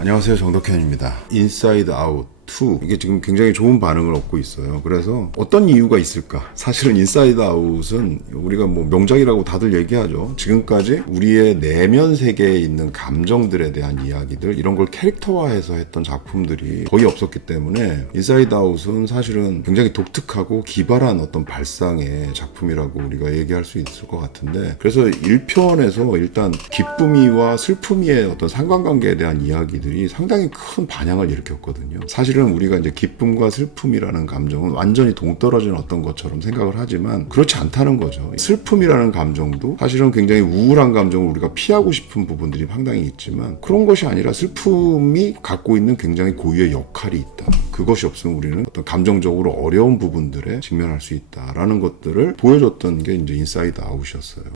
안녕하세요, 정덕현입니다. 인사이드 아웃 2 이게 지금 굉장히 좋은 반응을 얻고 있어요. 그래서 어떤 이유가 있을까? 사실은 인사이드 아웃은 우리가 뭐 명작이라고 다들 얘기하죠. 지금까지 우리의 내면 세계에 있는 감정들에 대한 이야기들, 이런 걸 캐릭터화해서 했던 작품들이 거의 없었기 때문에 인사이드 아웃은 사실은 굉장히 독특하고 기발한 어떤 발상의 작품이라고 우리가 얘기할 수 있을 것 같은데, 그래서 1편에서 일단 기쁨이와 슬픔이의 어떤 상관관계에 대한 이야기들이 상당히 큰 반향을 일으켰거든요. 사실은 우리가 이제 기쁨과 슬픔이라는 감정은 완전히 동떨어진 어떤 것처럼 생각을 하지만 그렇지 않다는 거죠. 슬픔이라는 감정도 사실은 굉장히 우울한 감정을 우리가 피하고 싶은 부분들이 상당히 있지만, 그런 것이 아니라 슬픔이 갖고 있는 굉장히 고유의 역할이 있다. 그것이 없으면 우리는 어떤 감정적으로 어려운 부분들에 직면할 수 있다라는 것들을 보여줬던 게 이제 인사이드 아웃이었어요.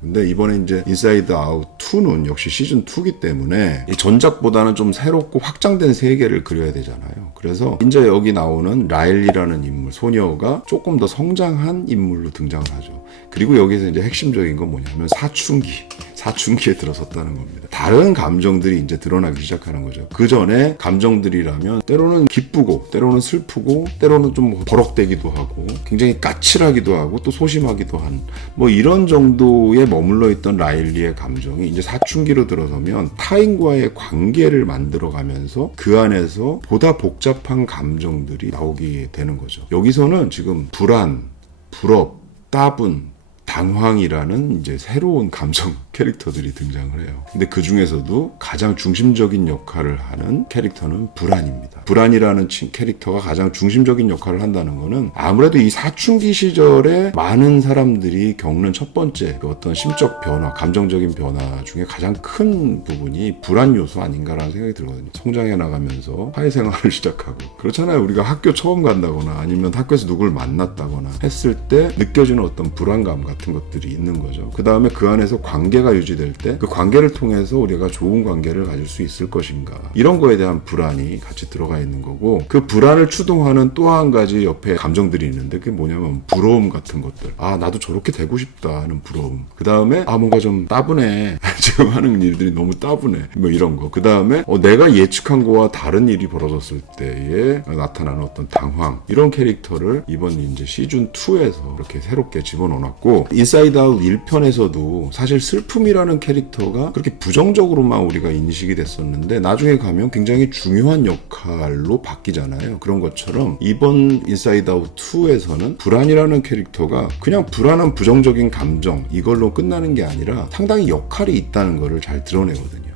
근데 이번에 이제 인사이드 아웃 2는 역시 시즌 2이기 때문에 이 전작보다는 좀 새롭고 확장된 세계를 그려야 되잖아요. 그래서 이제 여기 나오는 라일리라는 인물, 소녀가 조금 더 성장한 인물로 등장을 하죠. 그리고 여기서 이제 핵심적인 건 뭐냐면 사춘기에 들어섰다는 겁니다. 다른 감정들이 이제 드러나기 시작하는 거죠. 그 전에 감정들이라면 때로는 기쁘고 때로는 슬프고 때로는 좀 버럭대기도 하고 굉장히 까칠하기도 하고 또 소심하기도 한 뭐 이런 정도에 머물러 있던 라일리의 감정이 이제 사춘기로 들어서면 타인과의 관계를 만들어가면서 그 안에서 보다 복잡한 감정들이 나오게 되는 거죠. 여기서는 지금 불안, 불업, 따분, 당황이라는 이제 새로운 감정 캐릭터들이 등장을 해요. 근데 그 중에서도 가장 중심적인 역할을 하는 캐릭터는 불안입니다. 불안이라는 캐릭터가 가장 중심적인 역할을 한다는 거는 아무래도 이 사춘기 시절에 많은 사람들이 겪는 첫 번째 어떤 심적 변화, 감정적인 변화 중에 가장 큰 부분이 불안 요소 아닌가라는 생각이 들거든요. 성장해 나가면서 사회생활을 시작하고 그렇잖아요. 우리가 학교 처음 간다거나 아니면 학교에서 누굴 만났다거나 했을 때 느껴지는 어떤 불안감 같은 것들이 있는 거죠. 그 다음에 그 안에서 관계가 유지될 때 그 관계를 통해서 우리가 좋은 관계를 가질 수 있을 것인가, 이런 거에 대한 불안이 같이 들어가 있는 거고, 그 불안을 추동하는 또 한 가지 옆에 감정들이 있는데 그게 뭐냐면 부러움 같은 것들. 아, 나도 저렇게 되고 싶다 하는 부러움. 그 다음에 뭔가 좀 따분해 지금 하는 일들이 너무 따분해, 뭐 이런 거. 그 다음에 내가 예측한 거와 다른 일이 벌어졌을 때에 나타나는 어떤 당황, 이런 캐릭터를 이번 이제 시즌 2에서 이렇게 새롭게 집어넣어놨고, 인사이드 아웃 1편에서도 사실 슬픔이라는 캐릭터가 그렇게 부정적으로만 우리가 인식이 됐었는데 나중에 가면 굉장히 중요한 역할로 바뀌잖아요. 그런 것처럼 이번 인사이드 아웃 2에서는 불안이라는 캐릭터가 그냥 불안한 부정적인 감정 이걸로 끝나는 게 아니라 상당히 역할이 있다는 거를 잘 드러내거든요.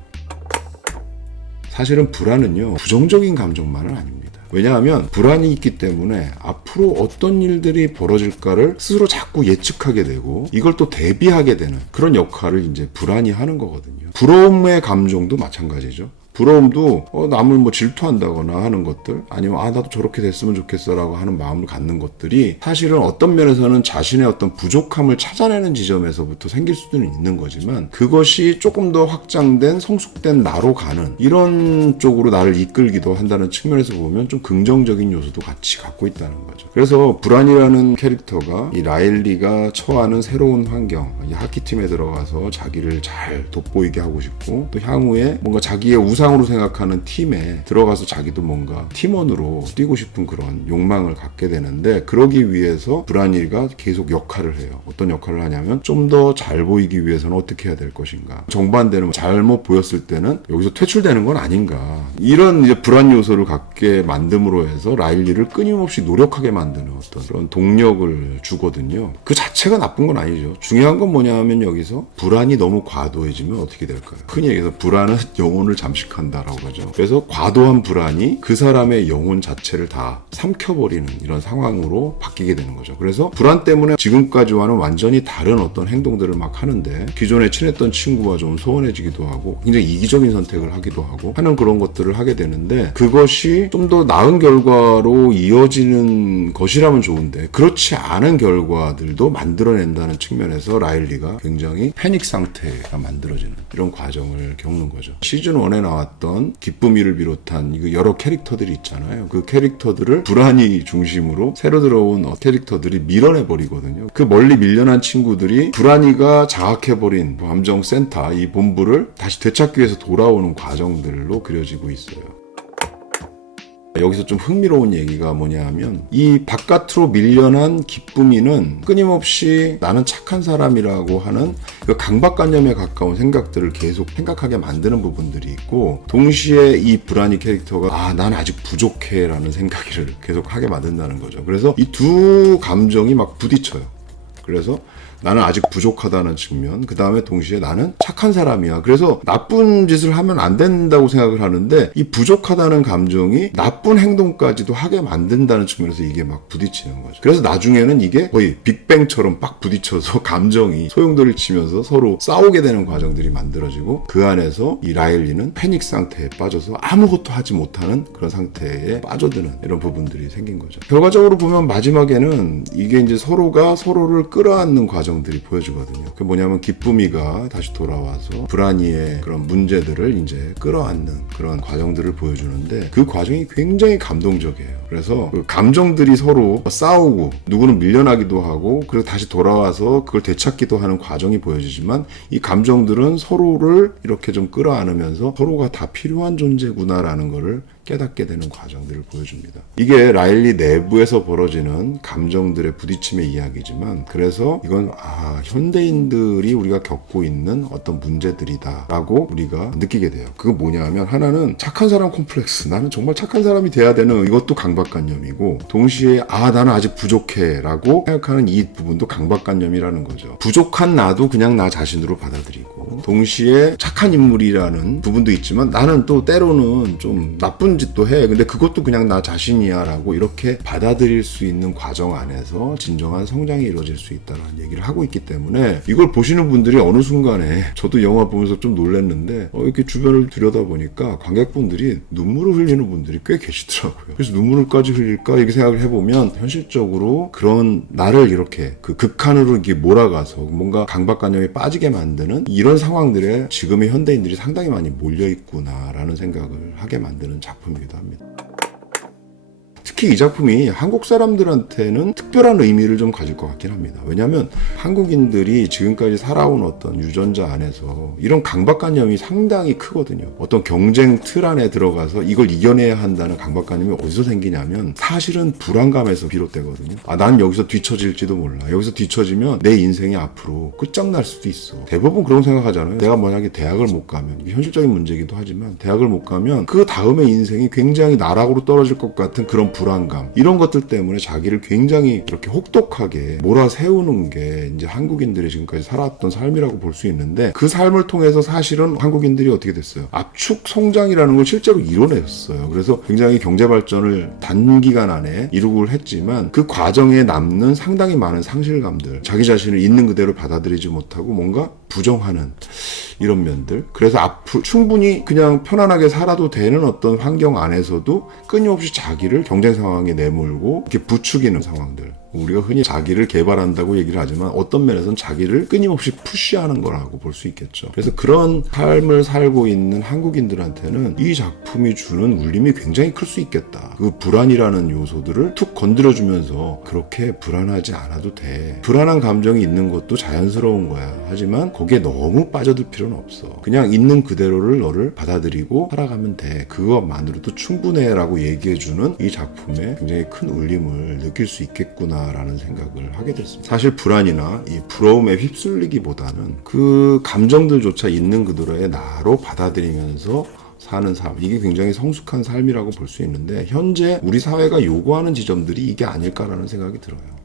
사실은 불안은요, 부정적인 감정만은 아닙니다. 왜냐하면 불안이 있기 때문에 앞으로 어떤 일들이 벌어질까를 스스로 자꾸 예측하게 되고 이걸 또 대비하게 되는 그런 역할을 이제 불안이 하는 거거든요. 부러움의 감정도 마찬가지죠. 부러움도 남을 뭐 질투한다거나 하는 것들, 아니면 나도 저렇게 됐으면 좋겠어 라고 하는 마음을 갖는 것들이 사실은 어떤 면에서는 자신의 어떤 부족함을 찾아내는 지점에서부터 생길 수는 있는 거지만, 그것이 조금 더 확장된 성숙된 나로 가는 이런 쪽으로 나를 이끌기도 한다는 측면에서 보면 좀 긍정적인 요소도 같이 갖고 있다는 거죠. 그래서 불안이라는 캐릭터가 이 라일리가 처하는 새로운 환경, 이 하키팀에 들어가서 자기를 잘 돋보이게 하고 싶고, 또 향후에 뭔가 자기의 우상으로 생각하는 팀에 들어가서 자기도 뭔가 팀원으로 뛰고 싶은 그런 욕망을 갖게 되는데, 그러기 위해서 불안이가 계속 역할을 해요. 어떤 역할을 하냐면 좀 더 잘 보이기 위해서는 어떻게 해야 될 것인가, 정반대로 잘못 보였을 때는 여기서 퇴출되는 건 아닌가, 이런 이제 불안 요소를 갖게 만듦으로 해서 라일리를 끊임없이 노력하게 만드는 어떤 그런 동력을 주거든요. 그 자체가 나쁜 건 아니죠. 중요한 건 뭐냐면 여기서 불안이 너무 과도해지면 어떻게 될까요? 흔히 얘기해서 불안은 영혼을 잠식한다라고 하죠. 그래서 과도한 불안이 그 사람의 영혼 자체를 다 삼켜버리는 이런 상황으로 바뀌게 되는 거죠. 그래서 불안 때문에 지금까지와는 완전히 다른 어떤 행동들을 막 하는데, 기존에 친했던 친구와 좀 소원해지기도 하고 굉장히 이기적인 선택을 하기도 하고 하는 그런 것들을 하게 되는데, 그것이 좀 더 나은 결과로 이어지는 것이라면 좋은데 그렇지 않은 결과들도 만들어낸다는 측면에서 라일리가 굉장히 패닉 상태가 만들어지는 이런 과정을 겪는 거죠. 시즌 1에 나왔던 나왔던 기쁨이를 비롯한 이거 여러 캐릭터들이 있잖아요. 그 캐릭터들을 불안이 중심으로 새로 들어온 캐릭터들이 밀어내버리거든요. 그 멀리 밀려난 친구들이 불안이가 장악해버린 감정센터, 이 본부를 다시 되찾기 위해서 돌아오는 과정들로 그려지고 있어요. 여기서 좀 흥미로운 얘기가 뭐냐 하면 이 바깥으로 밀려난 기쁨이는 끊임없이 나는 착한 사람이라고 하는 그 강박관념에 가까운 생각들을 계속 생각하게 만드는 부분들이 있고, 동시에 이 불안이 캐릭터가 난 아직 부족해 라는 생각을 계속 하게 만든다는 거죠. 그래서 이 두 감정이 막 부딪혀요. 그래서 나는 아직 부족하다는 측면, 그 다음에 동시에 나는 착한 사람이야. 그래서 나쁜 짓을 하면 안 된다고 생각을 하는데 이 부족하다는 감정이 나쁜 행동까지도 하게 만든다는 측면에서 이게 막 부딪히는 거죠. 그래서 나중에는 이게 거의 빅뱅처럼 빡 부딪혀서 감정이 소용돌이를 치면서 서로 싸우게 되는 과정들이 만들어지고, 그 안에서 이 라일리는 패닉 상태에 빠져서 아무것도 하지 못하는 그런 상태에 빠져드는 이런 부분들이 생긴 거죠. 결과적으로 보면 마지막에는 이게 이제 서로가 서로를 끌어안는 과정들이 보여주거든요. 그게 뭐냐면 기쁨이가 다시 돌아와서 불안이의 그런 문제들을 이제 끌어안는 그런 과정들을 보여주는데, 그 과정이 굉장히 감동적이에요. 그래서 그 감정들이 서로 싸우고 누구는 밀려나기도 하고 그리고 다시 돌아와서 그걸 되찾기도 하는 과정이 보여지지만, 이 감정들은 서로를 이렇게 좀 끌어안으면서 서로가 다 필요한 존재구나라는 거를 깨닫게 되는 과정들을 보여줍니다. 이게 라일리 내부에서 벌어지는 감정들의 부딪힘의 이야기지만, 그래서 이건 현대인들이 우리가 겪고 있는 어떤 문제들이다 라고 우리가 느끼게 돼요. 그거 뭐냐 하면, 하나는 착한 사람 콤플렉스, 나는 정말 착한 사람이 돼야 되는 이것도 강박관념이고, 동시에 나는 아직 부족해 라고 생각하는 이 부분도 강박관념이라는 거죠. 부족한 나도 그냥 나 자신으로 받아들이고, 동시에 착한 인물이라는 부분도 있지만 나는 또 때로는 좀 나쁜 짓도 해. 근데 그것도 그냥 나 자신이야 라고 이렇게 받아들일 수 있는 과정 안에서 진정한 성장이 이루어질 수 있다는 얘기를 하고 있기 때문에, 이걸 보시는 분들이 어느 순간에, 저도 영화 보면서 좀 놀랐는데 이렇게 주변을 들여다보니까 관객분들이 눈물을 흘리는 분들이 꽤 계시더라고요. 그래서 눈물을까지 흘릴까 이렇게 생각을 해보면, 현실적으로 그런 나를 이렇게 그 극한으로 이렇게 몰아가서 뭔가 강박관념에 빠지게 만드는 이런 상황들에 지금의 현대인들이 상당히 많이 몰려있구나라는 생각을 하게 만드는 작품이기도 합니다. 특히 이 작품이 한국 사람들한테는 특별한 의미를 좀 가질 것 같긴 합니다. 왜냐하면 한국인들이 지금까지 살아온 어떤 유전자 안에서 이런 강박관념이 상당히 크거든요. 어떤 경쟁 틀 안에 들어가서 이걸 이겨내야 한다는 강박관념이 어디서 생기냐면, 사실은 불안감에서 비롯되거든요. 난 여기서 뒤처질지도 몰라. 여기서 뒤처지면 내 인생이 앞으로 끝장날 수도 있어. 대부분 그런 생각하잖아요. 내가 만약에 대학을 못 가면, 이게 현실적인 문제이기도 하지만 대학을 못 가면 그 다음에 인생이 굉장히 나락으로 떨어질 것 같은 그런 불안감, 이런 것들 때문에 자기를 굉장히 이렇게 혹독하게 몰아세우는 게 이제 한국인들이 지금까지 살았던 삶이라고 볼 수 있는데, 그 삶을 통해서 사실은 한국인들이 어떻게 됐어요? 압축 성장이라는 걸 실제로 이뤄냈어요. 그래서 굉장히 경제 발전을 단기간 안에 이루고 했지만, 그 과정에 남는 상당히 많은 상실감들, 자기 자신을 있는 그대로 받아들이지 못하고 뭔가 부정하는 이런 면들, 그래서 앞으로 충분히 그냥 편안하게 살아도 되는 어떤 환경 안에서도 끊임없이 자기를 경쟁 상황에 내몰고 이렇게 부추기는 상황들, 우리가 흔히 자기를 개발한다고 얘기를 하지만 어떤 면에서는 자기를 끊임없이 푸시하는 거라고 볼 수 있겠죠. 그래서 그런 삶을 살고 있는 한국인들한테는 이 작품이 주는 울림이 굉장히 클 수 있겠다. 그 불안이라는 요소들을 툭 건드려주면서 그렇게 불안하지 않아도 돼. 불안한 감정이 있는 것도 자연스러운 거야. 하지만 거기에 너무 빠져들 필요는 없어. 그냥 있는 그대로를 너를 받아들이고 살아가면 돼. 그것만으로도 충분해 라고 얘기해주는 이 작품에 굉장히 큰 울림을 느낄 수 있겠구나 라는 생각을 하게 됐습니다. 사실 불안이나 이 부러움에 휩쓸리기보다는 그 감정들조차 있는 그대로의 나로 받아들이면서 사는 삶, 이게 굉장히 성숙한 삶이라고 볼 수 있는데, 현재 우리 사회가 요구하는 지점들이 이게 아닐까라는 생각이 들어요.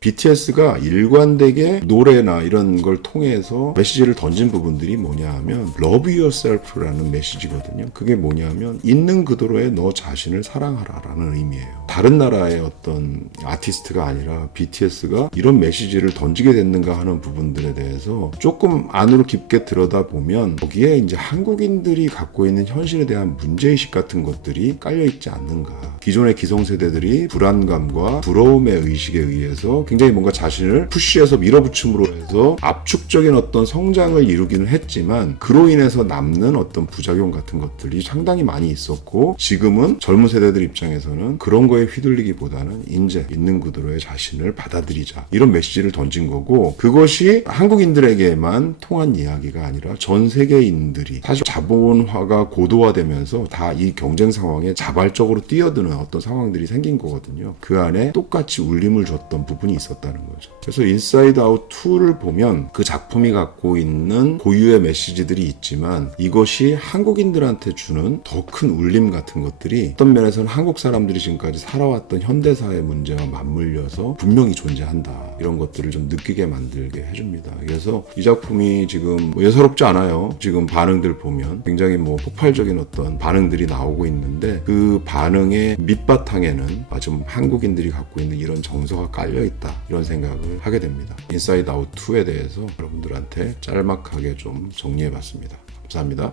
BTS가 일관되게 노래나 이런 걸 통해서 메시지를 던진 부분들이 뭐냐 하면 Love Yourself라는 메시지거든요. 그게 뭐냐면 있는 그대로의 너 자신을 사랑하라라는 의미예요. 다른 나라의 어떤 아티스트가 아니라 BTS가 이런 메시지를 던지게 됐는가 하는 부분들에 대해서 조금 안으로 깊게 들여다보면 거기에 이제 한국인들이 갖고 있는 현실에 대한 문제의식 같은 것들이 깔려있지 않는가. 기존의 기성세대들이 불안감과 부러움의 의식에 의해서 굉장히 굉장히 뭔가 자신을 푸시해서 밀어붙임으로 해서 압축적인 어떤 성장을 이루기는 했지만 그로 인해서 남는 어떤 부작용 같은 것들이 상당히 많이 있었고 지금은 젊은 세대들 입장에서는 그런 거에 휘둘리기보다는 이제 있는 그대로의 자신을 받아들이자 이런 메시지를 던진 거고 그것이 한국인들에게만 통한 이야기가 아니라 전 세계인들이 사실 자본화가 고도화되면서 다 이 경쟁 상황에 자발적으로 뛰어드는 어떤 상황들이 생긴 거거든요. 그 안에 똑같이 울림을 줬던 부분이 있었다는 거죠. 그래서 인사이드 아웃 2를 보면 그 작품이 갖고 있는 고유의 메시지들이 있지만 이것이 한국인들한테 주는 더 큰 울림 같은 것들이 어떤 면에서는 한국 사람들이 지금까지 살아왔던 현대사의 문제와 맞물려서 분명히 존재한다. 이런 것들을 좀 느끼게 만들게 해줍니다. 그래서 이 작품이 지금 뭐 예사롭지 않아요. 지금 반응들 보면 굉장히 뭐 폭발적인 어떤 반응들이 나오고 있는데 그 반응의 밑바탕에는 좀 한국인들이 갖고 있는 이런 정서가 깔려있다. 이런 생각을 하게 됩니다. 인사이드 아웃 2에 대해서 여러분들한테 짤막하게 좀 정리해봤습니다. 감사합니다.